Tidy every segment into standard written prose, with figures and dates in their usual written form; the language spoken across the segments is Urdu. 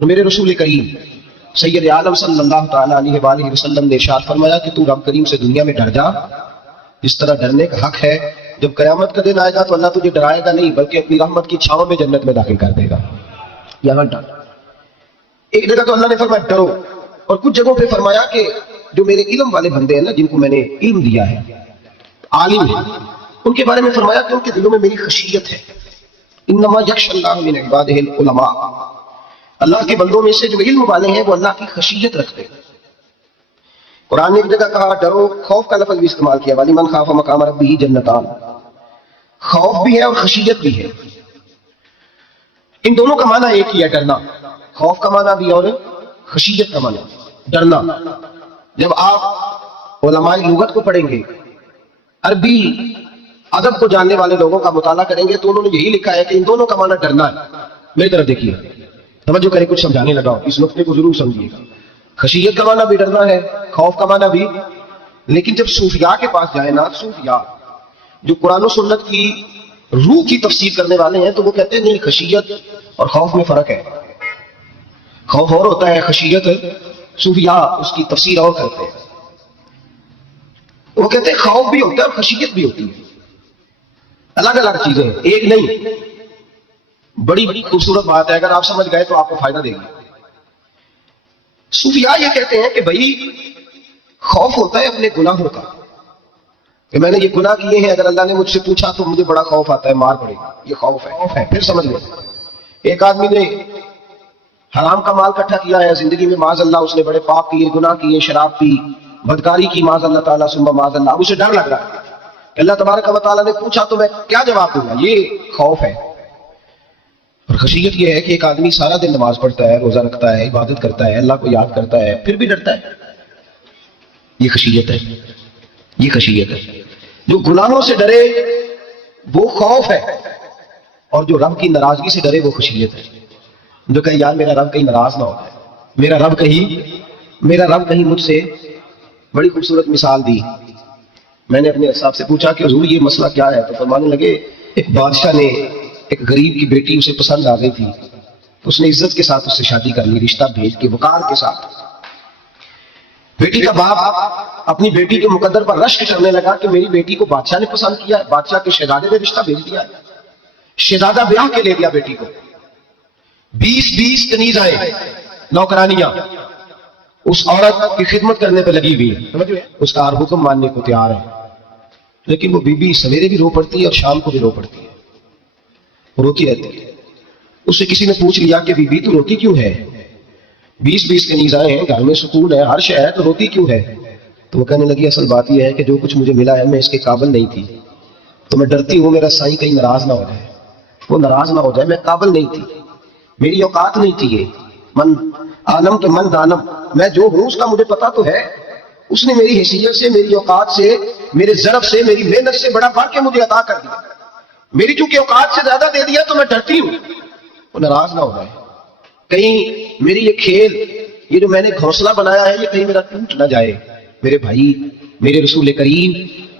تو میرے رسول کریم سید عالم صلی اللہ تعالیٰ علیہ وآلہ وسلم نے ارشاد فرمایا کہ تو رب کریم سے دنیا میں ڈر جا جس طرح ڈرنے کا حق ہے، جب قیامت کا دن آئے گا تو اللہ تجھے ڈرائے گا نہیں بلکہ اپنی رحمت کی چھاؤں میں جنت میں داخل کر دے گا۔ یہاں ڈر، ایک جگہ تو اللہ نے فرمایا ڈرو، اور کچھ جگہوں پہ فرمایا کہ جو میرے علم والے بندے ہیں نا، جن کو میں نے علم دیا ہے، عالم ہے، ان کے بارے میں فرمایا کہ ان کے دلوں میں میری خشیت ہے۔ انما یخشی اللہ من عبادہ العلماء، اللہ کے بندوں میں سے جو علم والے ہیں وہ اللہ کی خشیت رکھتے ہیں۔ قرآن نے ایک جگہ کہا ڈرو، خوف کا لفظ بھی استعمال کیا، وَلِمَنْ خَافَ مَقَامَ رَبِّهِ جَنَّتَانِ، خوف بھی ہے اور خشیت بھی ہے۔ ان دونوں کا معنی ایک ہی ہے، ڈرنا، خوف کا معنی بھی اور خشیت کا معنی ڈرنا۔ جب آپ علماء لغت کو پڑھیں گے، عربی ادب کو جاننے والے لوگوں کا مطالعہ کریں گے تو انہوں نے یہی لکھا ہے کہ ان دونوں کا معنی ڈرنا ہے۔ میری طرف دیکھیے، توجہ کریں، کچھ سمجھانے لگا ہوں، اس نقطے کو ضرور سمجھیے گا۔ خشیت کا معنی بھی ڈرنا ہے، خوف کا معنی بھی، لیکن جب صوفیاء کے پاس جائیں نا، صوفیاء جو قرآن و سنت کی روح کی تفسیر کرنے والے ہیں، تو وہ کہتے ہیں نہیں، خشیت اور خوف میں فرق ہے، خوف اور ہوتا ہے، خشیت صوفیاء اس کی تفسیر اور کرتے ہیں۔ وہ کہتے ہیں خوف بھی ہوتا ہے اور خشیت بھی ہوتی ہے، الگ الگ چیزیں ہیں، ایک نہیں۔ بڑی خوبصورت بات ہے، اگر آپ سمجھ گئے تو آپ کو فائدہ دے گی۔ صوفیاء یہ کہتے ہیں کہ بھائی خوف ہوتا ہے اپنے گناہوں کا، کہ میں نے یہ گناہ کیے ہیں، اگر اللہ نے مجھ سے پوچھا تو مجھے بڑا خوف آتا ہے، مار پڑے گا، یہ خوف ہے۔ پھر سمجھ لیں، ایک آدمی نے حرام کا مال اکٹھا کیا ہے زندگی میں، معاذ اللہ اس نے بڑے پاپ کیے، گناہ کیے، شراب پی، بدکاری کی، معاذ اللہ تعالیٰ ثم معاذ اللہ، اب اسے ڈر لگ رہا ہے کہ اللہ تبارک و تعالیٰ نے پوچھا تو میں کیا جواب دوں گا، یہ خوف ہے۔ اور خشیت یہ ہے کہ ایک آدمی سارا دن نماز پڑھتا ہے، روزہ رکھتا ہے، عبادت کرتا ہے، اللہ کو یاد کرتا ہے، پھر بھی ڈرتا ہے، یہ خشیت ہے، یہ خشیت ہے۔ جو گناہوں سے ڈرے وہ خوف ہے، اور جو رب کی ناراضگی سے ڈرے وہ خشیت ہے۔ جو کہے یار میرا رب کہیں ناراض نہ ہو جائے، میرا رب کہیں مجھ سے، بڑی خوبصورت مثال دی۔ میں نے اپنے صاحب سے پوچھا کہ حضور یہ مسئلہ کیا ہے، تو فرمانے لگے ایک بادشاہ نے ایک غریب کی بیٹی اسے پسند آ گئی تھی، تو اس نے عزت کے ساتھ اس سے شادی کر لی، رشتہ بھیج کے وقار کے ساتھ۔ بیٹی کا باپ اپنی بیٹی کے مقدر پر رشک کرنے لگا کہ میری بیٹی کو بادشاہ نے پسند کیا ہے، بادشاہ کے شہزادے نے رشتہ بھیج دیا ہے، شہزادہ بیاہ کے لے گیا بیٹی کو، 20 کنیز آئے، نوکرانیاں اس عورت کی خدمت کرنے پہ لگی ہوئی ہے، اس کا ہر حکم ماننے کو تیار ہے، لیکن وہ بی بی سویرے بھی رو پڑتی ہے اور شام کو بھی رو پڑتی ہے، روتی رہتی ہے۔ اس سے کسی نے پوچھ لیا کہ بی بی تو روتی کیوں ہے، 20 کنیز آئے ہیں، گھر میں سکون ہے، ہر شے ہے، تو روتی کیوں ہے؟ تو وہ کہنے لگی اصل بات یہ ہے کہ جو کچھ مجھے ملا ہے میں اس کے قابل نہیں تھی، تو میں ڈرتی ہوں میرا سائیں کہیں ناراض نہ ہو جائے، وہ ناراض نہ ہو جائے، میں قابل نہیں تھی، میری اوقات نہیں تھی، یہ من عالم کے من دانم، میں جو ہوں اس کا مجھے پتا تو ہے، اس نے میری حیثیت سے، میری اوقات سے، میرے ضرب سے، میری محنت سے بڑا بڑھ کے مجھے عطا کر دیا، میری چونکہ اوقات سے زیادہ دے دیا تو میں ڈرتی ہوں وہ ناراض نہ ہو جائے، کہیں میری یہ کھیل، یہ جو میں نے گھونسلہ بنایا ہے، یہ کہیں میرا ٹوٹ نہ جائے۔ میرے بھائی، میرے رسول کریم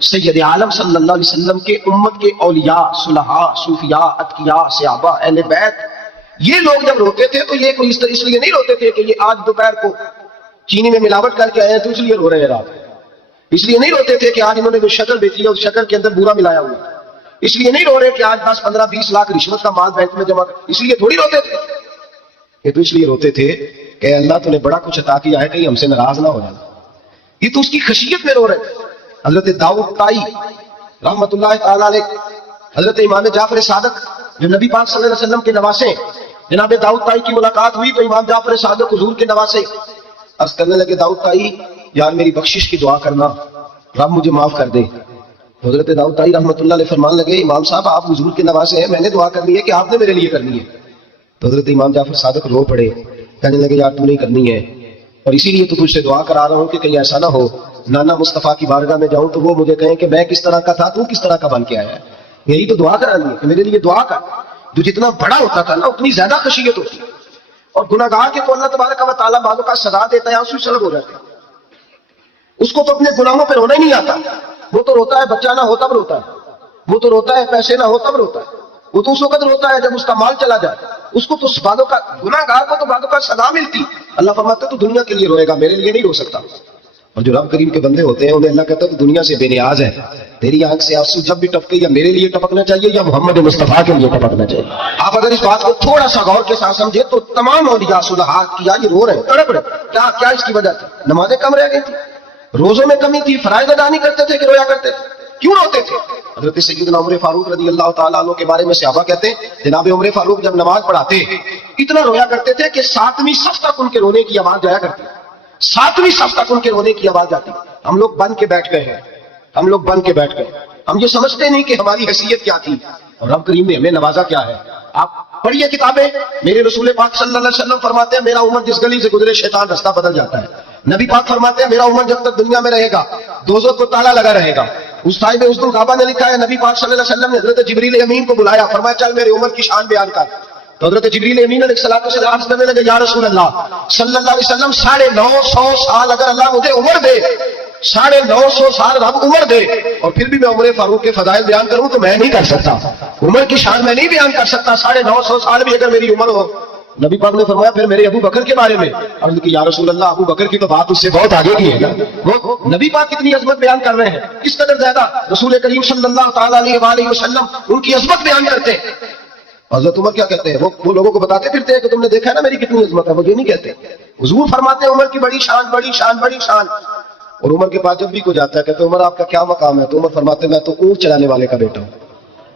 سید عالم صلی اللہ علیہ وسلم کے امت کے اولیاء، صلحاء، صوفیاء، اتقیاء، صحابہ، اہل بیت، یہ لوگ جب روتے تھے تو یہ کوئی اس لیے نہیں روتے تھے کہ یہ آج دوپہر کو چینی میں ملاوٹ کر کے آئے ہیں تو اس لیے رو رہے ہیں رات، اس لیے نہیں روتے تھے کہ آج انہوں نے جو شکر بیچی ہے اس شکر کے اندر بورا ملایا ہوا، اس لیے نہیں رو رہے کہ آج 10 15 20 لاکھ رشوت کا مال بینک میں جمع، اس لیے تھوڑی روتے تھے، یہ تو اس لیے روتے تھے کہ اللہ تو نے بڑا کچھ عطا کیا ہے، کہیں ہم سے ناراض نہ ہو جانا، یہ تو اس کی خشیت میں رو رہے تھے۔ حضرت داؤد طائی رحمۃ اللہ تعالیٰ علیہ، حضرت امام جعفر صادق جو نبی پاک صلی اللہ علیہ وسلم کے نواسے، جناب داؤد طائی کی ملاقات ہوئی تو امام جعفر صادق حضور کے نواسے عرض کرنے لگے، داؤد طائی یار میری بخشش کی دعا کرنا، رب مجھے معاف کر دے۔ حضرت داؤد طائی رحمۃ اللہ علیہ فرمان لگے، امام صاحب آپ حضور کے نواسے ہیں، میں نے دعا کرنی ہے کہ آپ نے میرے لیے کرنی ہے؟ تو حضرت امام جعفر صادق رو پڑے، کہنے لگے یار تو نہیں کرنی ہے، اور اسی لیے تو تجھ سے دعا کرا رہا ہوں کہ کہیں ایسا نہ ہو نانا مصطفیٰ کی بارگاہ میں جاؤں تو وہ مجھے کہیں کہ میں کس طرح کا تھا تو کس طرح کا بن کے آیا ہے، یہی تو دعا کرانی ہے کہ میرے لیے دعا کر۔ جو جتنا بڑا ہوتا تھا نا اتنی زیادہ خشیت ہوتی ہے، اور گناہگار کے کو اللہ تبارک و تعالیٰ بعضوں کا سزا دیتا ہے، اس سے سلب ہو جاتے ہیں، اس کو تو اپنے گناہوں پہ رونا ہی نہیں آتا، وہ تو روتا ہے بچہ نہ ہو تب روتا ہے، وہ تو روتا ہے پیسے نہ ہو تب روتا ہے، وہ تو اس وقت روتا ہے جب اس کا مال چلا جائے، اس کو تو بعدوں کا گناہگار کو تو بعدوں کا سزا ملتی. اللہ فرماتا ہے تو دنیا کے لیے روئے گا، میرے لیے نہیں رو سکتا. اور جو رب کریم کے بندے ہوتے ہیں انہیں اللہ کہتا ہے تو دنیا سے بے نیاز ہے. تیری آنکھ سے آنسو جب بھی ٹپکے یا میرے لیے ٹپکنا چاہیے یا محمد مصطفیٰ کے لیے ٹپکنا چاہیے. آپ اگر اس بات کو تھوڑا سا غور کے ساتھ سمجھے تو تمام اولیاء صلحات کیا یہ رو رہے ہیں، تڑپ رہے. کیا اس کی وجہ تھی؟ نمازیں کم رہ گئی تھی، روزوں میں کمی تھی، فرائض ادا نہیں کرتے تھے کہ رویا کرتے تھے. کیوں روتے تھے؟ حضرت سیدنا عمر فاروق رضی اللہ تعالیٰ عنہ کے بارے میں صحابہ کہتے ہیں جناب عمر فاروق جب نماز پڑھاتے اتنا رویا کرتے تھے کہ 7ویں صف تک ان کے رونے کی آواز جایا کرتی. 7ویں صف تک ان کے رونے کی آواز جاتی. ہم لوگ بن کے بیٹھ گئے ہیں، ہم لوگ بن کے بیٹھ گئے. ہم یہ سمجھتے نہیں کہ ہماری حیثیت کیا تھی اور رب کریم نے ہمیں نوازا کیا ہے. آپ پڑھیے کتابیں، میرے رسول پاک صلی اللہ علیہ وسلم فرماتے ہیں میرا عمر جس گلی سے گزرے شیطان رستہ بدل جاتا ہے. نبی پاک فرماتے ہیں میرا عمر جب تک دنیا میں رہے گا دوزخ کو تالا لگا رہے گا. صاحب عزد الغابہ نے لکھا ہے نبی پاک صلی اللہ علیہ وسلم نے حضرت جبریل امین کو بلایا، فرمایا چل میرے عمر کی شان بیان کر. تو حضرت جبریل امین علیہ السلام سے لگے یا رسول اللہ صلی اللہ علیہ وسلم 950 سال اگر اللہ مجھے عمر دے، 950 سال رب عمر دے اور پھر بھی میں عمر فاروق کے فضائل بیان کروں تو میں نہیں کر سکتا. عمر کی شان میں نہیں بیان کر سکتا 950 سال بھی اگر میری عمر ہو. نبی پاک نے فرمایا پھر میرے ابو بکر کے بارے میں. عرض کی یا رسول اللہ ابو بکر کی تو بات اس سے بہت آگے کی ہے نا. وہ نبی پاک کتنی عظمت بیان کر رہے ہیں، اس قدر زیادہ رسول کریم صلی اللہ تعالیٰ علیہ وسلم ان کی عظمت بیان کرتے ہیں. حضرت عمر کیا کہتے ہیں، وہ لوگوں کو بتاتے پھرتے ہیں کہ تم نے دیکھا ہے نا میری کتنی عظمت ہے. وہ یہ نہیں کہتے، حضور فرماتے ہیں عمر کی بڑی شان بڑی شان بڑی شان. اور عمر کے پاس جب بھی کوئی جاتا ہے کہتے ہیں عمر آپ کا کیا مقام ہے؟ تو عمر فرماتے ہیں میں تو اونٹ چلانے والے کا بیٹا ہوں،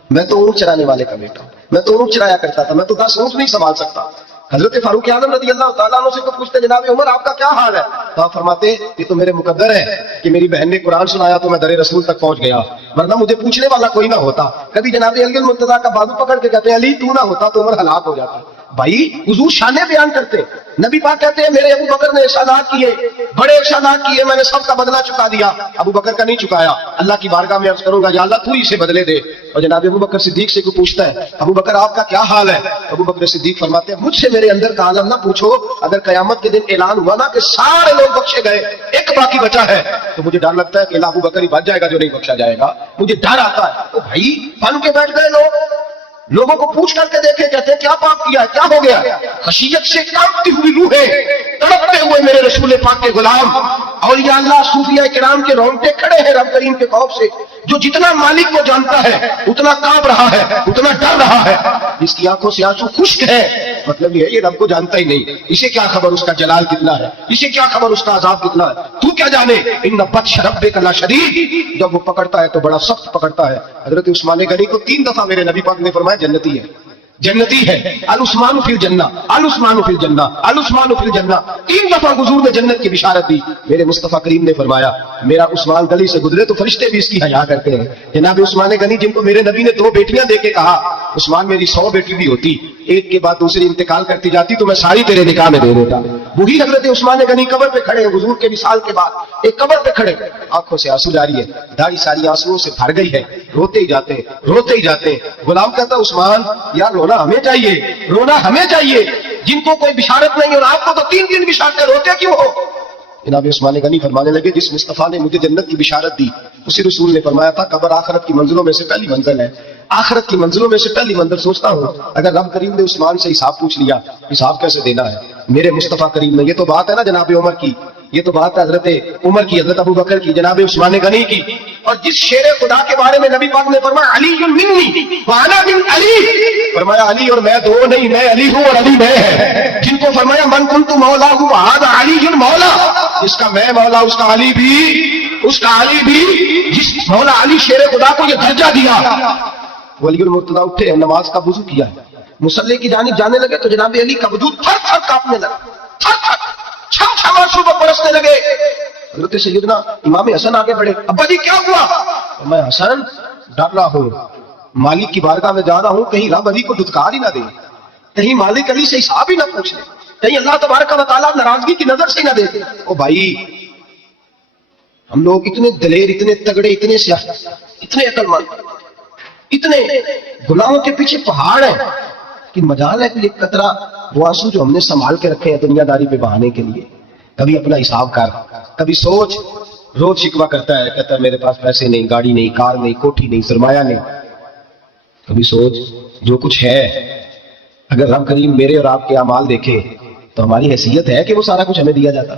میں تو اونٹ چلانے والے کا بیٹا ہوں، میں تو اونٹ چلایا کرتا تھا، میں تو 10 اونٹ نہیں سنبھال سکتا. حضرت فاروق اعظم رضی اللہ تعالیٰ عنہ سے تو پوچھتے جناب عمر آپ کا کیا حال ہے؟ تو آپ فرماتے یہ تو میرے مقدر ہے کہ میری بہن نے قرآن سنایا تو میں در رسول تک پہنچ گیا، ورنہ مجھے پوچھنے والا کوئی نہ ہوتا. کبھی جناب علی المرتضیٰ کا بازو پکڑ کے کہتے ہیں علی تو نہ ہوتا تو عمر ہلاک ہو جاتا. بھائی حضور شانے بیان کرتے. نبی پاک کہتے ہیں میرے ابو بکر نے احسانات کیے، بڑے احسانات کیے، میں نے سب کا بدلہ چکا دیا. ابو بکر کا نہیں چکایا. اللہ کی بارگاہ میں عرض کروں گا یا اللہ تو ہی اسے بدلے دے. اور جناب ابو بکر صدیق سے کوئی پوچھتا ہے ابو بکر آپ کا کیا حال ہے؟ ابو بکر صدیق فرماتے ہیں مجھ سے میرے اندر کا عالم نہ پوچھو، اگر قیامت کے دن اعلان ہوا نا کہ سارے لوگ بخشے گئے ایک باقی بچا ہے تو مجھے ڈر لگتا ہے کہ ابو بکر ہی بچ جائے گا جو نہیں بخشا جائے گا. مجھے ڈر آتا ہے. تو بھائی بن کے بیٹھ گئے لوگوں کو پوچھ کر کے دیکھے، کہتے ہیں کیا پاپ کیا ہے، کیا ہو گیا؟ خشیت سے کانپتی ہوئی روحیں، تڑپتے ہوئے میرے رسول پاک کے غلام اولیاء اللہ صوفیاء کرام کے رونگٹے کھڑے ہیں رب کریم کے خوف سے. جو جتنا مالک کو جانتا ہے اتنا کانپ رہا ہے، اتنا ڈر رہا ہے. جس کی آنکھوں سے آنسو خشک ہے مطلب یہ ہے یہ رب کو جانتا ہی نہیں. اسے کیا خبر اس کا جلال کتنا ہے، اسے کیا خبر اس کا عذاب کتنا ہے. تو کیا جانے ان بطش ربک لشدید، جب وہ پکڑتا ہے تو بڑا سخت پکڑتا ہے. حضرت عثمان غنی کو 3 دفعہ میرے نبی پاک نے فرمایا جنتی ہے، جنتی ہے. العثمان فی الجنہ، العثمان فی الجنہ، العثمان فی الجنہ. 3 دفعہ حضور نے جنت کی بشارت دی. میرے مصطفیٰ کریم نے فرمایا میرا عثمان گلی سے گزرے تو فرشتے بھی اس کی حیا کرتے ہیں. جناب عثمان غنی جن کو میرے نبی نے 2 بیٹیاں دے کے کہا عثمان میری 100 بیٹی بھی ہوتی، ایک کے بعد دوسری انتقال کرتی جاتی تو میں ساری تیرے نکاح میں دے دیتا. وہی حضرت عثمان غنی قبر پہ کھڑے ہیں حضور کے وصال کے بعد، ایک قبر پہ کھڑے، آنکھوں سے آنسو جاری ہے، داڑھی ساری آنسوؤں سے بھر گئی ہے، روتے ہی جاتے روتے ہی جاتے. غلام کہتا عثمان یار رونا ہمیں چاہیے، رونا ہمیں چاہیے جن کو کوئی بشارت نہیں اور آپ کو تو 3 بشارتیں، روتے کیوں ہو؟ جناب عثمان غنی فرمانے لگے جس مصطفیٰ نے مجھے جنت کی بشارت دی اسی رسول نے فرمایا تھا قبر آخرت کی منزلوں میں سے پہلی منزل ہے، آخرت کی منزلوں میں سے پہلی منزل. سوچتا ہوں اگر رب کریم نے عثمان سے حساب پوچھ لیا حساب کیسے دینا ہے میرے مصطفیٰ کریم نے. یہ تو بات ہے نا جناب عمر کی، یہ تو بات ہے حضرت عمر کی، حضرت ابو بکر کی، جناب عثمان غنی کی. اور جس شیر خدا کے بارے میں نبی پاک نے فرمایا علی منی وانا من علی، فرمایا علی اور میں 2 نہیں، میں علی ہوں اور علی میں ہے. جن کو فرمایا من کنت مولا ہوں وہذا علی مولا، جس کا میں مولا اس کا علی بھی، اس کا علی بھی. جس مولا علی شیر خدا کو یہ درجہ دیا. ولی المرتضیٰ اٹھے نماز کا وضو کیا، مصلی کی جانب جانے لگے تو جناب علی کا وجود تھر تھر کانپنے لگا، تھر تھر چھم چھم آنسو برسنے لگے. حضرت سیدنا امام حسن آگے بڑھے، ابا جی کیا ہوا؟ میں حسن ڈر رہا ہوں، مالک کی بارگاہ میں جا رہا ہوں، کہیں رب علی کو دھتکار ہی نہ دے، کہیں مالک علی سے حساب ہی نہ پوچھ لے، کہیں اللہ تبارک و تعالیٰ ناراضگی کی نظر سے ہی نہ دیکھے. او بھائی ہم لوگ اتنے دلیر، اتنے تگڑے، اتنے سیاح، اتنے عقل مند، اتنے گناہوں کے پیچھے پہاڑ ہیں کہ مجال ہے کہ ایک قطرہ وہ آنسو جو ہم نے سنبھال کے رکھے ہیں دنیا داری پہ بہانے کے لیے. کبھی اپنا حساب کر، کبھی سوچ. روز شکوہ کرتا ہے، کہتا ہے میرے پاس پیسے نہیں، گاڑی نہیں، کار نہیں، کوٹھی نہیں، سرمایہ نہیں. کبھی سوچ جو کچھ ہے اگر رب کریم میرے اور آپ کے اعمال دیکھے تو ہماری حیثیت ہے کہ وہ سارا کچھ ہمیں دیا جاتا؟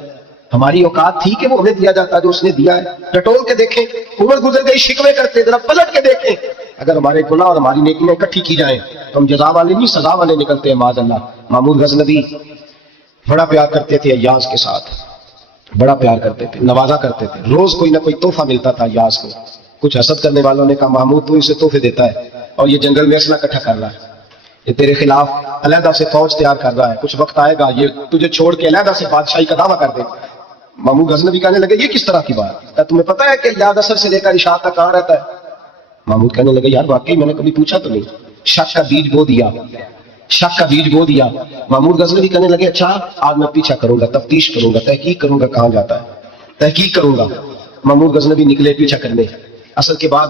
ہماری اوقات تھی کہ وہ ہمیں دیا جاتا جو اس نے دیا ہے؟ ٹٹول کے دیکھیں، عمر گزر گئی، شکوے کرتے، ذرا پلٹ کے دیکھیں، اگر ہمارے گناہ اور ہماری نیکیاں اکٹھی کی جائیں تو ہم جزا والے نہیں سزا والے نکلتے ہیں معاذ اللہ۔ محمود غزنوی بڑا پیار کرتے تھے ایاز کے ساتھ، بڑا پیار کرتے تھے، نوازا کرتے تھے، روز کوئی نہ کوئی تحفہ ملتا تھا ایاز کو۔ کچھ حسد کرنے والوں نے کہا محمود تو اسے تحفے دیتا ہے اور یہ جنگل میں اسلحہ اکٹھا کر رہا ہے، یہ تیرے خلاف علیحدہ سے فوج تیار کر رہا ہے، کچھ وقت آئے گا یہ تجھے چھوڑ کے علیحدہ سے بادشاہی کا دعویٰ کر دے۔ محمود غزنوی کہنے لگے یہ کس طرح کی بات ہے؟ تمہیں پتا ہے کہ یاد اثر سے لے کر اشاعت تک کہاں رہتا ہے؟ محمود کہنے لگے یار واقعی میں نے کبھی پوچھا تو نہیں، شک کا بیج بو دیا، شک کا بیج بو دیا۔ محمود غزنوی کہنے لگے اچھا آج میں پیچھا کروں گا، تفتیش کروں گا، تحقیق کروں گا کہاں جاتا ہے، تحقیق کروں گا۔ محمود غزنوی نکلے پیچھا کرنے۔ اصل کے بعد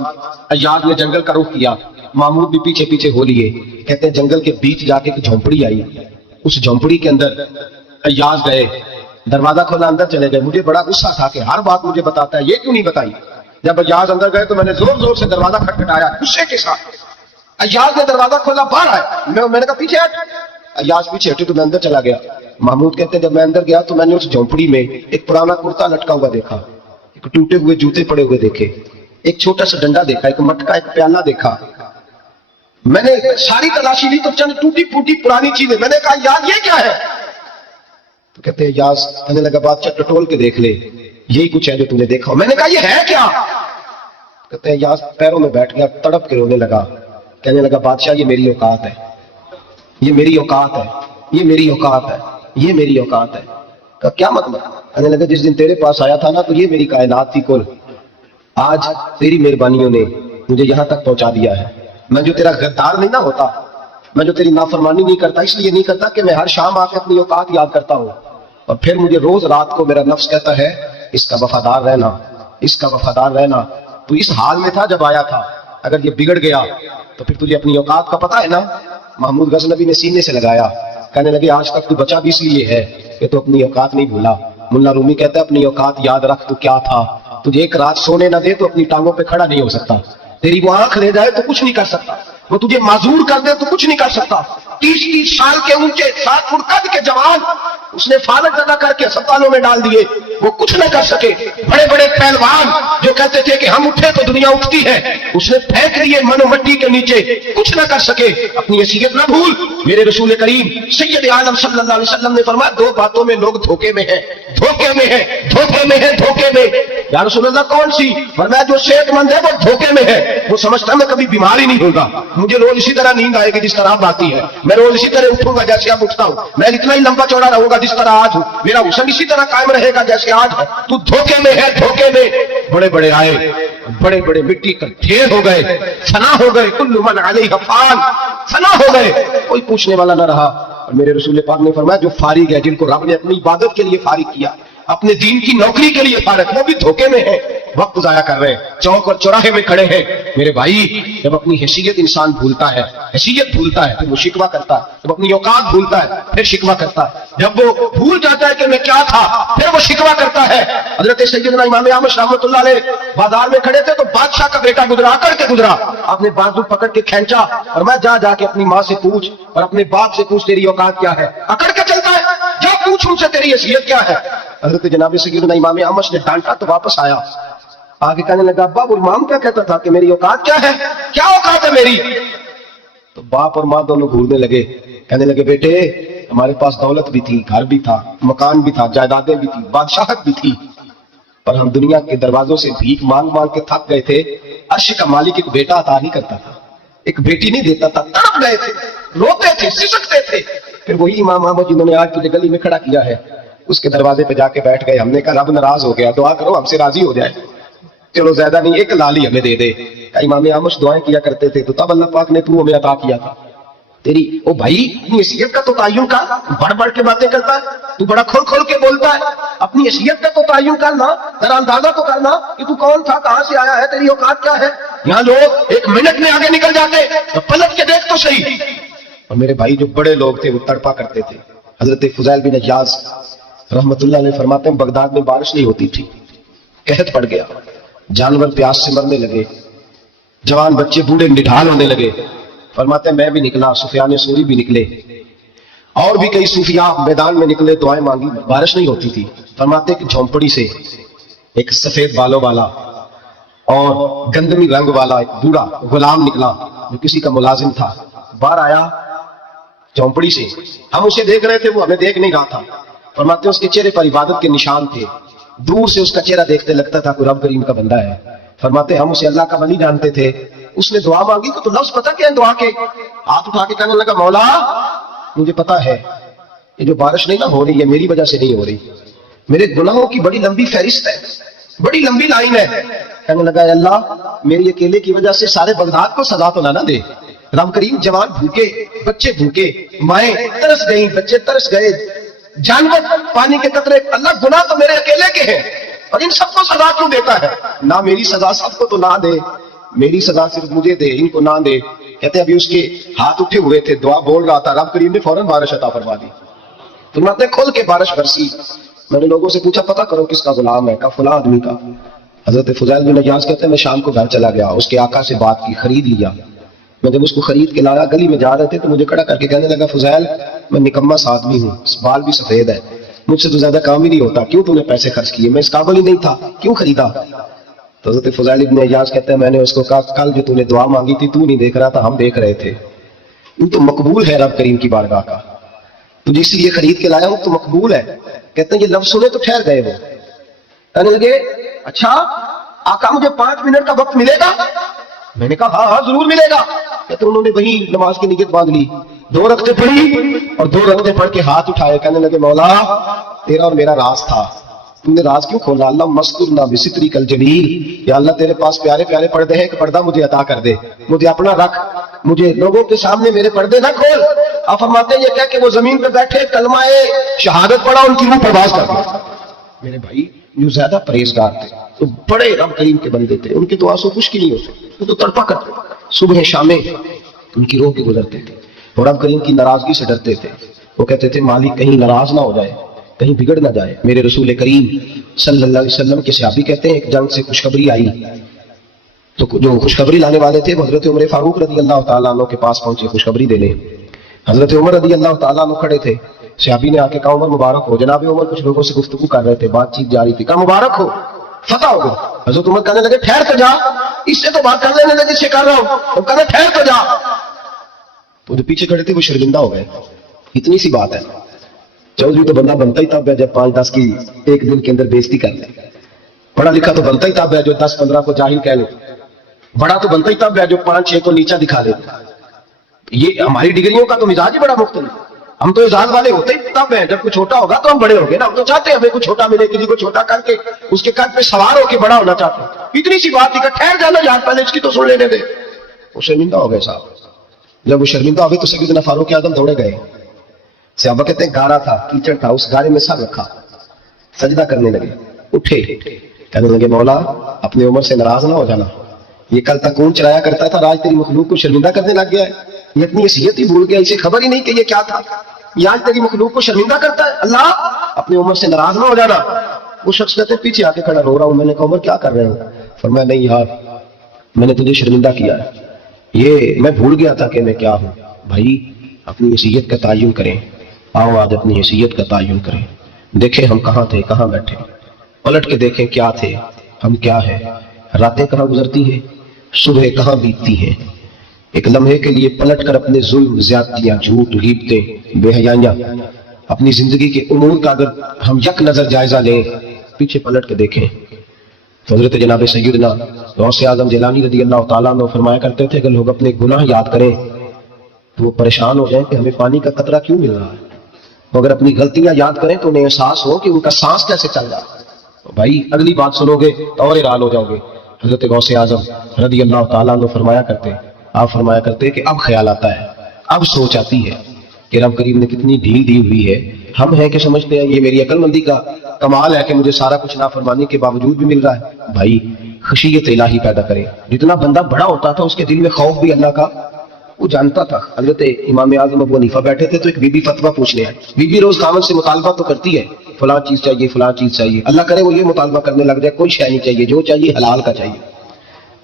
ایاز نے جنگل کا رخ کیا، محمود بھی پیچھے پیچھے ہو لیے۔ کہتے ہیں جنگل کے بیچ جا کے ایک جھونپڑی آئی، اس جھونپڑی کے اندر ایاز گئے، دروازہ کھولا، اندر چلے گئے۔ مجھے بڑا غصہ تھا کہ ہر بات مجھے بتاتا ہے، یہ کیوں نہیں بتائی؟ جب ایاز اندر گئے تو میں نے زور زور سے دروازہ کھٹکھٹایا غصے کے ساتھ۔ ایاز نے دروازہ کھولا، باہر آئے، میں نے کہا پیچھے ہٹ۔ ایاز پیچھے ہٹے تو میں اندر چلا گیا۔ محمود کہتے ہیں جب میں اندر گیا تو میں نے اس جھونپڑی میں ایک پرانا کرتا لٹکا ہوا دیکھا، ایک ٹوٹے ہوئے جوتے پڑے ہوئے دیکھے، ایک چھوٹا سا ڈنڈا دیکھا، ایک مٹکا، ایک پیالہ دیکھا۔ میں نے ساری تلاشی لی تو چند ٹوٹی پھوٹی پرانی چیزیں۔ میں نے کہا یاد یہ کیا ہے؟ تو کہتے ہیں یاز کہنے لگا بادشاہ ٹٹول کے دیکھ لے، یہی کچھ ہے جو تم نے دیکھا۔ میں نے کہا یہ ہے کیا؟ کہتے ہیں یاز پیروں میں بیٹھ گیا، تڑپ کے رونے لگا، کہنے لگا بادشاہ یہ میری اوقات ہے، یہ میری اوقات ہے، یہ میری اوقات ہے، یہ میری اوقات ہے۔ کہا کیا مطلب؟ کہنے لگا جس دن تیرے پاس آیا تھا نا تو یہ میری کائنات تھی کل، آج تیری مہربانیوں نے مجھے یہاں تک پہنچا دیا ہے۔ میں جو تیرا غدار نہیں نہ ہوتا، میں جو تیری نافرمانی نہیں کرتا، اس لیے نہیں کرتا کہ میں ہر شام آ کے اپنی اوقات یاد کرتا ہوں اور پھر مجھے روز رات کو میرا نفس کہتا ہے اس کا وفادار رہنا، اس کا وفادار رہنا۔ تو اس حال میں تھا جب آیا تھا، اگر یہ بگڑ گیا تو پھر تجھے اپنی اوقات کا پتہ ہے نا۔ محمود غزنوی نے سینے سے لگایا، کہنے لگے آج تک تو بچا بھی اس لیے ہے کہ تو اپنی اوقات نہیں بھولا۔ ملا رومی کہتا ہے اپنی اوقات یاد رکھ، تو کیا تھا؟ تجھے ایک رات سونے نہ دے تو اپنی ٹانگوں پہ کھڑا نہیں ہو سکتا، تیری وہ آنکھ لے جائے تو کچھ نہیں کر سکتا، وہ تجھے معذور کر دے تو کچھ نہیں کر سکتا۔ 30 سال کے اونچے 7 فٹ قد کے جوان اس نے فالج ادا کر کے اسپتالوں میں ڈال دیے، وہ کچھ نہ کر سکے۔ بڑے بڑے پہلوان جو کہتے تھے کہ ہم اٹھے تو دنیا اٹھتی ہے، اس نے پھینک دیے منو مٹی کے نیچے، کچھ نہ کر سکے۔ اپنی حیثیت نہ بھول۔ میرے رسول کریم سید عالم صلی اللہ علیہ وسلم نے فرمایا 2 باتوں میں لوگ دھوکے میں ہیں، دھوکے میں ہیں، دھوکے میں ہیں، دھوکے میں۔ یا رسول اللہ کون سی؟ فرمایا جو صحت مند ہے وہ دھوکے میں ہے، وہ سمجھتا میں کبھی بیمار ہی نہیں ہوگا، مجھے روز اسی طرح نیند آئے گی جس طرح اب آتی ہے، میں روز اسی طرح اٹھوں گا جیسے اب اٹھتا ہوں، میں اتنا ہی لمبا چوڑا رہوں گا جس طرح آج ہوں، میرا حسن اسی طرح قائم رہے گا جیسے آج ہے۔ تو دھوکے میں ہے، دھوکے میں۔ بڑے بڑے آئے، بڑے بڑے مٹی کا ڈھیر ہو گئے، فنا ہو گئے، کل من علیہ فان، فنا ہو گئے، کوئی پوچھنے والا نہ رہا۔ اور میرے رسول پاک نے فرمایا جو فارغ ہے، جن کو رب نے اپنی عبادت کے لیے فارغ کیا، اپنے دین کی نوکری کے لیے فارغ، وہ بھی دھوکے میں ہے، وقت ضائع کر رہے ہیں، چوک اور چوراہے میں کھڑے ہیں۔ میرے بھائی جب اپنی حیثیت انسان بھولتا ہے، حیثیت بھولتا ہے، پھر وہ شکوہ کرتا ہے، جب اپنی اوقات بھولتا ہے پھر شکوہ کرتا ہے، جب وہ بھول جاتا ہے کہ میں کیا تھا پھر وہ شکوہ کرتا ہے۔ حضرت سیدنا امام احمد رحمۃ اللہ علیہ بازار میں کھڑے تھے تو بادشاہ کا بیٹا گزرا، اکڑ کے گزرا، آپ نے بازو پکڑ کے کھینچا اور میں جا کے اپنی ماں سے پوچھ اور اپنے باپ سے پوچھ تیری اوقات کیا ہے، اکڑ کے چلتا ہے، جا پوچھ ان سے تیری حیثیت کیا ہے۔ حضرت جناب سیدنا امام احمد نے ڈانٹا تو واپس آیا، آگے کہنے لگا ابا وہ امام کیا کہتا تھا کہ میری اوقات کیا ہے، کیا اوقات ہے میری؟ تو باپ اور ماں دونوں گھورنے لگے، کہنے لگے بیٹے ہمارے پاس دولت بھی تھی، گھر بھی تھا، مکان بھی تھا، جائیدادیں بھی تھی، بادشاہت بھی تھی، پر ہم دنیا کے دروازوں سے بھیک مانگ مانگ کے تھک گئے تھے۔ عرش کا مالک ایک بیٹا عطا نہیں کرتا تھا، ایک بیٹی نہیں دیتا تھا، تڑپ گئے تھے، روتے تھے، سسکتے تھے۔ پھر وہی امام احمد جنہوں نے آج تجھے گلی میں کھڑا کیا ہے اس کے دروازے پہ جا کے بیٹھ گئے۔ ہم نے کہا رب ناراض ہو گیا، دعا کرو ہم سے راضی ہو جائے، چلو زیادہ نہیں ایک لالی ہمیں دے دے۔ امام احمد دعائیں کیا کرتے تھے تو تب اللہ پاک نے تو ہمیں عطا کیا تھا۔ تیری او بھائی اپنی حیثیت کا تو تعین کر، بڑھ بڑھ کے باتیں کرتا ہے، تو بڑا کھول کھول کے بولتا ہے، اپنی حیثیت کا تو تعین کرنا، ذرا اندازہ تو کرنا کہ تو کون تھا، کہاں سے آیا ہے، تیری اوقات کیا ہے۔ یہاں لوگ 1 منٹ میں آگے نکل جاتے تو پلٹ کے دیکھ تو صحیح۔ اور میرے بھائی جو بڑے لوگ تھے وہ تڑپا کرتے تھے۔ حضرت فضیل بن عیاض رحمت اللہ علیہ فرماتے ہیں بغداد میں بارش نہیں ہوتی تھی، قحط پڑ گیا، جانور پیاس سے مرنے لگے، جوان بچے بوڑھے نڈھال ہونے لگے، فرماتے ہیں میں بھی نکلا, سفیان ثوری بھی نکلے, اور بھی کئی صوفیاء میدان میں نکلے, دعائیں مانگی, بارش نہیں ہوتی تھی. فرماتے کہ جھونپڑی سے ایک سفید بالوں والا اور گندمی رنگ والا ایک بوڑھا غلام نکلا جو کسی کا ملازم تھا, باہر آیا جھونپڑی سے. ہم اسے دیکھ رہے تھے, وہ ہمیں دیکھ نہیں رہا تھا. فرماتے ہیں اس کے چہرے پر عبادت کے نشان تھے, دور سے اس کا چہرہ دیکھتے لگتا تھا کوئی رب کریم کا بندہ ہے. فرماتے ہیں ہم اسے اللہ کا ولی جانتے تھے. اس نے دعا مانگی تو لفظ پتہ کیا ہے دعا کے, ہاتھ اٹھا کے کہنے لگا مولا مجھے پتا ہے یہ جو بارش نہیں نہ ہو رہی ہے میری وجہ سے نہیں ہو رہی, میرے گناہوں کی بڑی لمبی فہرست ہے, بڑی لمبی لائن ہے. کہنے لگا اے اللہ میری اکیلے کی وجہ سے سارے بغداد کو سزا تو نہ دے. رب کریم جوان بھوکے, بچے بھوکے, مائیں ترس گئیں, بچے ترس گئے, جانور پانی کے قطرے, اللہ گناہ تو میرے اکیلے کے ہیں اور ان سب کو سزا کیوں دیتا ہے؟ نہ میری سزا سب کو تو نہ دے, میری سزا صرف مجھے دے, ان کو نہ دے. کہتے ہیں ابھی اس کے ہاتھ اٹھے ہوئے تھے, دعا بول رہا تھا, رب کریم نے فوراً بارش عطا فرما دی. فرماتے کھول کے بارش برسی. میں نے لوگوں سے پوچھا پتہ کرو کس کا غلام ہے, کہا فلاں آدمی کا. حضرت فضیل بن عیاض کہتے ہیں میں شام کو گھر چلا گیا, اس کے آقا سے بات کی, خرید لیا. میں جب اس کو خرید کے لایا, گلی میں جا رہے تھے تو مجھے کھڑا کر کے کہنے لگا فضیل میں نکما سا آدمی ہوں, بال بھی سفید ہے, مجھ سے تو زیادہ کام ہی نہیں ہوتا, کیوں تم نے پیسے خرچ کیے, میں اس قابل ہی نہیں تھا, کیوں خریدا؟ تو حضرت فضیل بن عیاض کہتے ہیں میں نے اس کو کہا کل جو تو نے دعا مانگی تھی تو نہیں دیکھ رہا تھا, ہم دیکھ رہے تھے, وہ تو مقبول ہے رب کریم کی بارگاہ کا, تجھے اس لیے خرید کے لایا ہوں تو مقبول ہے. کہتے ہیں یہ لفظ سنے تو ٹھہر گئے. وہ کہنے لگے اچھا آقا مجھے 5 منٹ کا وقت ملے گا؟ میں نے کہا ہاں ضرور ملے گا. کہتے انہوں نے وہی نماز کی نیت باندھ لی, 2 رکعتیں پڑھی اور 2 رکعتیں پڑھ کے ہاتھ اٹھائے, کہنے لگے مولا تیرا اور میرا راز تھا, تم نے راز کیوں کھولا؟ اللہ مسکرنا بستری کل جمیل, یا اللہ تیرے پاس پیارے پیارے پردے ہیں, کہ پردہ مجھے عطا کر دے, مجھے اپنا رکھ, مجھے لوگوں کے سامنے میرے پردے نہ کھول. آپ فرماتے ہیں یہ کہہ کہ وہ زمین پہ بیٹھے کلمہ شہادت پڑھا, ان کی روح پرواز کر دی. میرے بھائی جو زیادہ پرہیزگار تھے تو بڑے رب کریم کے بندے تھے, ان کے تو آنسو خشک نہیں ہوتے, وہ تو تڑپا کرتے, صبح شامیں ان کی روح کے گزرتے تھے اور رب کریم کی ناراضگی سے ڈرتے تھے. وہ کہتے تھے مالک کہیں ناراض نہ ہو جائے, کہیں بگڑ نہ جائے. میرے رسول کریم صلی اللہ علیہ وسلم کے صحابی کہتے ہیں ایک جنگ سے خوشخبری آئی, تو جو خوشخبری لانے والے تھے وہ حضرت عمر فاروق رضی اللہ تعالیٰ عنہ کے پاس پہنچے خوشخبری دینے. حضرت عمر رضی اللہ تعالیٰ عنہ کھڑے تھے, صحابی نے آ کے کہا عمر مبارک ہو. جناب عمر کچھ لوگوں سے گفتگو کر رہے تھے, بات چیت جاری تھی, کہا مبارک ہو فتح ہو گیا. حضرت عمر کہنے لگے ٹھہر تو جا, اس سے تو بات کر لینے لگے جس سے کر رہا ہوں, کہنے ٹھہر تو جا. تو جو پیچھے کھڑے تھے وہ شرمندہ ہو گئے, اتنی سی بات ہے. چودھری تو بندہ بنتا ہی تب ہے جب 5-10 کی ایک دن کے اندر بےزتی کر لے, پڑھا لکھا تو بنتا ہی تب ہے جو 10-15 کو جاہل کہہ لے, بڑا تو بنتا ہی تب ہے جو 5-6 کو نیچا دکھا دے. یہ ہماری ڈگریوں کا تو مزاج ہی بڑا مختلف. ہم تو اعزاز والے ہوتے ہی تب ہیں جب کوئی چھوٹا ہوگا تو ہم بڑے ہو گے نا, ہم تو چاہتے ہیں ہمیں کوئی چھوٹا ملے, کسی کو چھوٹا کر کے اس کے قد پہ سوار ہو کے بڑا ہونا چاہتے ہیں. اتنی سی بات تھی کہ ٹھہر جانا یار پہلے اس کی تو سن لینے دے. وہ شرمندہ ہو گئے صاحب. جب وہ شرمندہ ہو گئے تو سیدنا فاروق اعظم دوڑے گئے. صحابہ کہتے ہیں گارا تھا, کیچڑ تھا, اس گارے میں سر رکھا, سجدہ کرنے لگے, اٹھے, کہنے لگے مولا اپنی عمر سے ناراض نہ ہو جانا, یہ کل تک اون چلایا کرتا تھا, آج تیری مخلوق کو شرمندہ کرنے لگ گیا ہے, یہ اپنی حیثیت ہی بھول گیا, اسے خبر ہی نہیں کہ یہ کیا تھا, یہ آج تیری مخلوق کو شرمندہ کرتا ہے. اللہ اپنی عمر سے ناراض نہ ہو جانا. وہ شخص کہتے ہیں پیچھے آ کے کھڑا رو رہا ہوں. میں نے کہا عمر کیا کر رہے ہو؟ فرمایا نہیں یار میں نے تجھے شرمندہ کیا ہے, یہ میں بھول گیا تھا کہ میں کیا ہوں. بھائی اپنی حیثیت کا تعین کریں, آؤ آج اپنی حیثیت کا تعین کریں, دیکھیں ہم کہاں تھے کہاں بیٹھے, پلٹ کے دیکھیں کیا تھے ہم کیا ہے, راتیں کہاں گزرتی ہیں, صبح کہاں بیتتی ہیں. ایک لمحے کے لیے پلٹ کر اپنے ظلم, زیادتیاں, جھوٹ, غیبتیں, بے حیائیاں, اپنی زندگی کے امور کا اگر ہم یک نظر جائزہ لیں, پیچھے پلٹ کے دیکھیں تو حضرت جناب سیدنا غوث اعظم جیلانی رضی اللہ تعالیٰ عنہ فرمایا کرتے تھے کہ لوگ اپنے گناہ یاد کریں تو وہ پریشان ہو جائیں کہ ہمیں پانی کا قطرہ کیوں مل رہا ہے, اگر اپنی غلطیاں یاد کریں تو انہیں احساس ہو کہ ان کا سانس کیسے چل رہا ہے. بھائی اگلی بات سنو گے تو اور حیران ہو جاؤ گے. حضرت غوث اعظم رضی اللہ تعالیٰ عنہ فرمایا کرتے, آپ فرمایا کرتے کہ اب خیال آتا ہے, اب سوچ آتی ہے کہ رب کریم نے کتنی ڈھیل دی ہوئی ہے. ہم ہیں کہ سمجھتے ہیں یہ میری عقل مندی کا کمال ہے کہ مجھے سارا کچھ نافرمانی کے باوجود بھی مل رہا ہے. بھائی خشیت الہی پیدا کریں. جتنا بندہ بڑا ہوتا تھا اس کے دل میں خوف بھی اللہ کا وہ جانتا تھا. حضرت امام اعظم ابو حنیفہ بیٹھے تھے تو ایک بی بی فتویٰ پوچھنے آئی. بی بی روز خاوند سے مطالبہ تو کرتی ہے, فلاں چیز چاہیے فلاں چیز چاہیے, اللہ کرے وہ یہ مطالبہ کرنے لگ جائے کوئی شے نہیں چاہیے, جو چاہیے حلال کا چاہیے.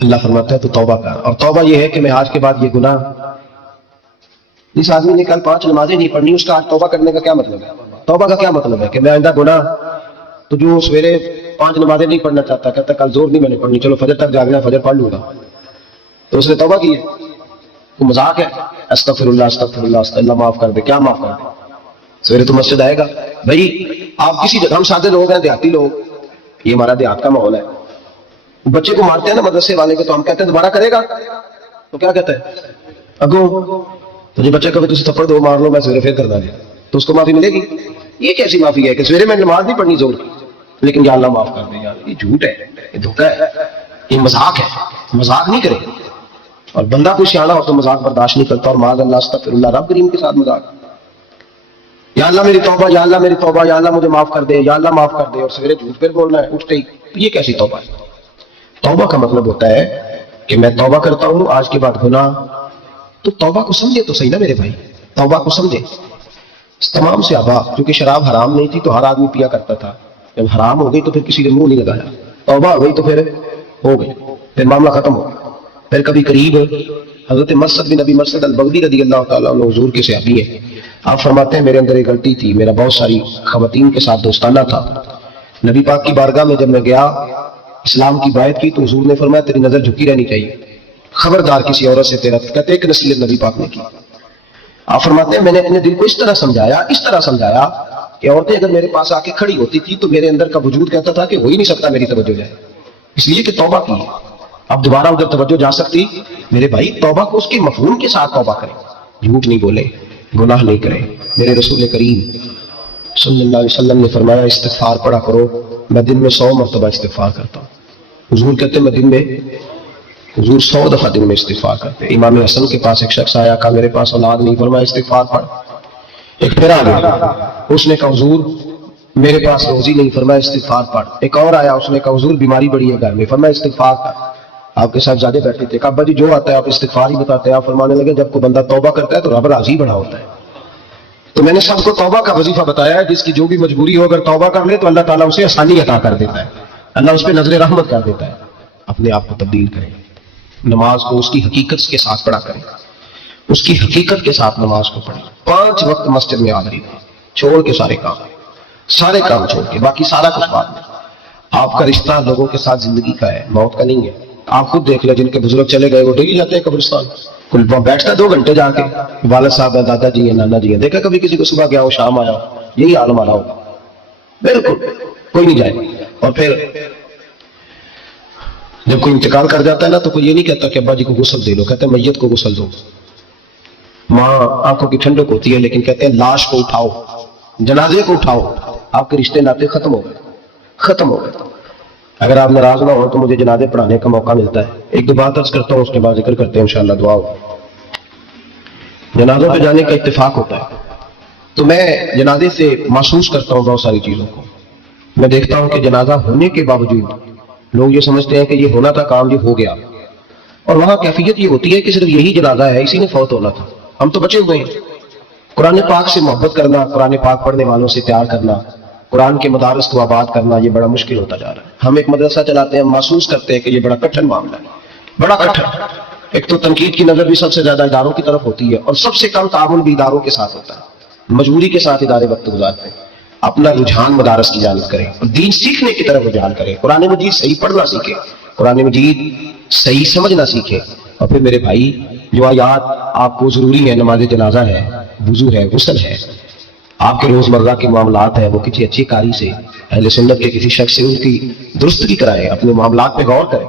اللہ فرماتا ہے تو توبہ کر، اور توبہ یہ ہے کہ میں آج کے بعد یہ گناہ، جس آدمی نے کل 5 نمازیں نہیں پڑھنی، اس کا آج توبہ کرنے کا کیا مطلب ہے؟ توبہ کا کیا مطلب ہے کہ میں آئندہ گناہ، تو جو سویرے 5 نمازیں نہیں پڑھنا چاہتا، کہتا کل زور نہیں میں نے پڑھنی، چلو فجر تک جاگنا، فجر پڑھ لوں گا، تو اس نے توبہ کی ہے؟ وہ مذاق ہے، استغفر اللہ استغفر اللہ استغفر اللہ، معاف کر دے، کیا معاف کر دے؟ سویرے تو مسجد آئے گا بھائی، آپ کسی جگہ، ہم سادے لوگ ہیں، دیہاتی لوگ، یہ ہمارا دیہات کا ماحول ہے، بچے کو مارتے ہیں نا مدرسے والے کو، تو ہم کہتے ہیں دوبارہ کرے گا، تو کیا کہتا ہے اگو، تو جو بچے کبھی تجھے تھپڑ دو مار لو میں سویرے پھر کر دیں، تو اس کو معافی ملے گی؟ یہ کیسی معافی ہے کہ سویرے میں نماز نہیں پڑھنی زور کی، لیکن یا اللہ معاف کر دے؟ یار یہ جھوٹ ہے، یہ دھوکہ ہے، یہ مذاق ہے، مذاق نہیں کرے، اور بندہ کوئی سیانا ہو تو مذاق برداشت نہیں کرتا، اور معاذ اللہ استغفر اللہ، رب کریم کے ساتھ مذاق، یا اللہ میری توبہ، یا اللہ میری توبہ، یا اللہ مجھے معاف کر دے، یا اللہ معاف کر دے، اور سویرے جھوٹ پھر بولنا ہے اٹھتے ہی، تو یہ کیسی توبہ ہے؟ توبہ کا مطلب ہوتا ہے کہ میں توبہ کرتا ہوں آج کے بعد گناہ، تو توبہ کو سمجھے تو صحیح نا میرے بھائی، توبہ کو سمجھے۔ تمام صحابہ، کیونکہ شراب حرام نہیں تھی تو ہر آدمی پیا کرتا تھا، جب حرام ہو گئی تو پھر کسی نے منہ نہیں لگایا، توبہ ہو گئی تو پھر ہو گئی، پھر معاملہ ختم ہو گیا۔ پھر کبھی قریب حضرت مسعد بن ابی مسعد البغوی رضی اللہ تعالیٰ عنہ حضور کے صحابی ہیں، آپ فرماتے ہیں میرے اندر ایک غلطی تھی، میرا بہت ساری خواتین کے ساتھ دوستانہ تھا، نبی پاک کی بارگاہ میں جب میں گیا اسلام کی بائعت کی تو حضور نے فرمایا تیری نظر جھکی رہنی چاہیے، خبردار کسی عورت سے تیرا، کہتے ایک نصیحت نبی پاک نے کی، آپ فرماتے ہیں میں نے اپنے دل کو اس طرح سمجھایا کہ عورتیں اگر میرے پاس آ کے کھڑی ہوتی تھی تو میرے اندر کا وجود کہتا تھا کہ ہو ہی نہیں سکتا میری توجہ جائے، اس لیے کہ توبہ کی ہے، اب دوبارہ ادھر توجہ جا سکتی؟ میرے بھائی توبہ کو اس کے مفہوم کے ساتھ توبہ کریں، جھوٹ نہیں بولے، گناہ نہیں کرے۔ میرے رسول کریم صلی اللہ علیہ وسلم نے فرمایا استغفار پڑھا کرو، میں دن میں 100 مرتبہ استغفار کرتا ہوں، حضور کہتے ہیں میں دن میں، حضور 100 دفعہ دن میں استغفار کرتے۔ امام حسن کے پاس ایک شخص آیا، کہا میرے پاس اولاد نہیں، فرمایا استغفار پڑھ، ایک پھر آ گیا، اس نے کہا حضور میرے پاس روزی نہیں، فرمایا استغفار پڑھ، ایک اور آیا، اس نے کہا حضور بیماری بڑی ہے گھر میں، فرمایا استغفار پڑھ۔ آپ کے ساتھ زیادہ بیٹھے تھے، کہا ابا جی جو آتا ہے آپ استغفار ہی بتاتے ہیں، آپ فرمانے لگے جب کوئی بندہ توبہ کرتا ہے تو رب راضی بڑا ہوتا ہے، تو میں نے سب کو توبہ کا وظیفہ بتایا ہے، جس کی جو بھی مجبوری ہو اگر توبہ کر لے تو اللہ تعالیٰ اسے آسانی عطا کر دیتا ہے، اللہ اس پہ نظر رحمت کر دیتا ہے۔ اپنے آپ کو تبدیل کریں، نماز کو اس کی حقیقت کے ساتھ پڑھا کریں، اس کی حقیقت کے ساتھ نماز کو پڑھیں، 5 وقت مسجد میں حاضری دیں، چھوڑ کے سارے کام چھوڑ کے، باقی سارا کچھ بعد میں۔ آپ کا رشتہ لوگوں کے ساتھ زندگی کا ہے، موت کا نہیں ہے۔ آپ خود دیکھ لیں جن کے بزرگ چلے گئے وہ ڈیلی جاتے ہیں قبرستان، کوئی بیٹھتا 2 گھنٹے جا کے، والد صاحب ہے، دادا جی ہیں، نانا جی ہیں، دیکھا کبھی کسی کو صبح گیا ہو شام آیا ہو؟ یہی حال ہمارا ہوگا، بالکل کوئی نہیں جائے۔ اور پھر جب کوئی انتقال کر جاتا ہے نا تو کوئی یہ نہیں کہتا کہ ابا جی کو غسل دے لو، کہتے ہیں میت کو غسل دو، ماں آنکھوں کی ٹھنڈک ہوتی ہے، لیکن کہتے ہیں لاش کو اٹھاؤ، جنازے کو اٹھاؤ، آپ کے رشتے ناطے ختم ہو گئے۔ اگر آپ ناراض نہ ہو تو مجھے جنازے پڑھانے کا موقع ملتا ہے، 1-2 بات عرض کرتا ہوں، اس کے بعد ذکر کرتے ہیں انشاءاللہ، دعا ہو۔ جنازوں پہ جانے کا اتفاق ہوتا ہے تو میں جنازے سے محسوس کرتا ہوں بہت ساری چیزوں کو، میں دیکھتا ہوں کہ جنازہ ہونے کے باوجود لوگ یہ سمجھتے ہیں کہ یہ ہونا تھا کام، یہ ہو گیا، اور وہاں کیفیت یہ ہوتی ہے کہ صرف یہی جنازہ ہے، اسی نے فوت ہونا تھا، ہم تو بچے ہوئے ہیں۔ قرآن پاک سے محبت کرنا، قرآن پاک پڑھنے والوں سے پیار کرنا، قرآن کے مدارس کو آباد کرنا، یہ بڑا مشکل ہوتا جا رہا ہے۔ ہم ایک مدرسہ چلاتے ہیں، محسوس کرتے ہیں کہ یہ بڑا کٹھن معاملہ ہے، بڑا کٹھن۔ ایک تو تنقید کی نظر بھی سب سے زیادہ اداروں کی طرف ہوتی ہے، اور سب سے کم تعاون بھی اداروں کے ساتھ ہوتا ہے، مجبوری کے ساتھ ادارے وقت گزارتے ہیں۔ اپنا رجحان مدارس کی جانب کریں اور دین سیکھنے کی طرف رجحان کریں، قرآن مجید صحیح پڑھنا سیکھیں، قرآن مجید صحیح سمجھنا سیکھیں۔ اور پھر میرے بھائی جو آیات آپ کو ضروری ہے، نماز جنازہ ہے، وضو ہے، غسل ہے، آپ کے روزمرہ کے معاملات ہیں، وہ کسی اچھی قاری سے، اہل سنت کے کسی شخص سے ان کی درستگی کرائیں، اپنے معاملات پہ غور کریں۔